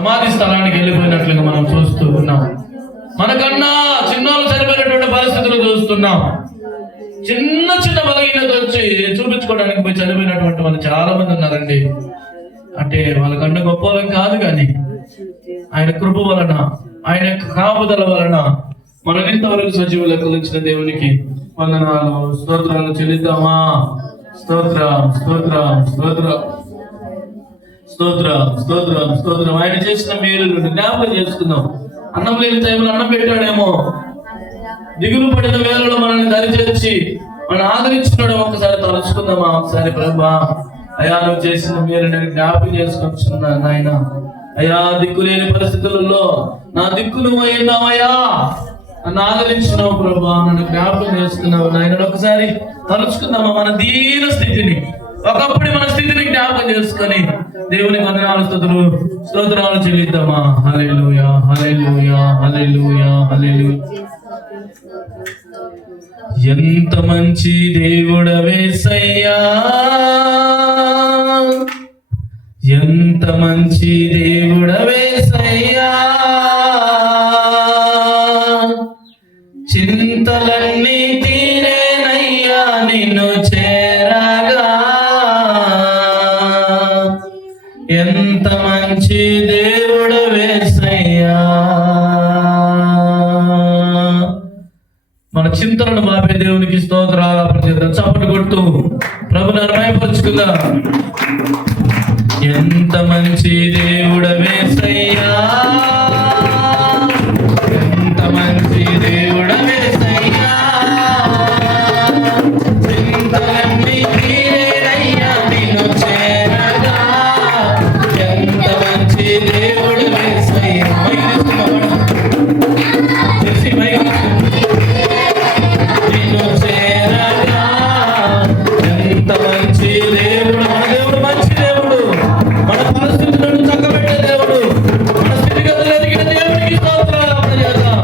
సమాధి స్థలానికి వెళ్ళిపోయినట్లుగా మనం చూస్తూ ఉన్నాం. మనకన్నా చిన్నోళ్ళు చనిపోయినటువంటి పరిస్థితులు చూస్తున్నాం. చిన్న చిన్న బలహీనత వచ్చి చూపించుకోవడానికి పోయి చనిపోయినటువంటి వాళ్ళు చాలా మంది ఉన్నారండి. అంటే వాళ్ళకన్నా గొప్ప వాళ్ళం కాదు, కానీ ఆయన కృప వలన, ఆయన కాపుదల వలన మనం ఇంతవరకు సజీవులకు ఇచ్చిన దేవునికి వందనాలు, స్తోత్రాలు చెల్లిద్దామా? స్తోత్రం, స్తోత్రం, స్తోత్రం, స్తోత్రం, స్తోత్రం, స్తోత్రం. ఆయన చేసిన మీరు జ్ఞాపకం చేసుకుందాం. అన్నం లేని టైంలో అన్నం పెట్టాడేమో, దిగులు పడిన వేళలో మనల్ని దరిచేర్చి మనం ఆదరించినాడు. ఒకసారి తలుచుకుందామా? ఒకసారి ప్రభా, అయ్యా నువ్వు చేసిన మీరు నేను జ్ఞాపకం చేసుకొచ్చున్నా నాయన. అయ్యా దిక్కులేని పరిస్థితులలో నా దిక్కు నువ్వు అయ్యావయ్యా, నన్ను ఆదరించినావు ప్రభా, నన్ను జ్ఞాపకం చేసుకున్నావు నాయన. ఒకసారి తలుచుకుందామా మన దీన స్థితిని, ఒకప్పుడు మన స్థితిని జ్ఞాపకం చేసుకొని దేవునికి వందనాలు, స్తుతులు, స్తోత్రాలు చెల్లిద్దామా? హల్లెలూయా, హల్లెలూయా, హల్లెలూయా, హల్లెలూయా. ఎంత మంచి దేవుడవేసయ్యా, ఎంత మంచి దేవుడవేసయ్యా, చింతలన్నీ తీరేనయ్యా నిన్ను చేరగా. ఎంత మంచి దేవుడవేసయ్యా. మన చింతలను బాపే దేవునికి స్తోత్రాలు చేద్దాం. చప్పట్లు కొడుతూ ప్రభుని మహిమపరుచుకుందాం. ఎంత మంచి దేవుడవేసయ్యా, ఎంత మంచి దేవుడవేసయ్యా, చింతలన్నీ తీరేనయ్యా నిన్ను చేరగా. ఎంత మంచి దేవుడవేసయ్యా. నిన్ను చేరగా. ఎంత మంచి దేవుడు మన దేవుడు, మంచి దేవుడు, మన పరిస్థితులను చక్కబెట్టే దేవుడు, మన స్థితిగతులు ఎదిగిన దేవుడికి స్తోత్రాలు చేద్దాం.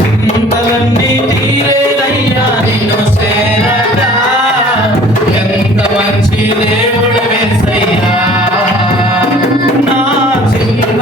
చింతలన్నీ తీరేనయ్యా నిన్ను చేరగా. ఎంత మంచి దేవుడు వేసయ్యా, నా చింతలన్నీ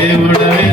దేవుడవే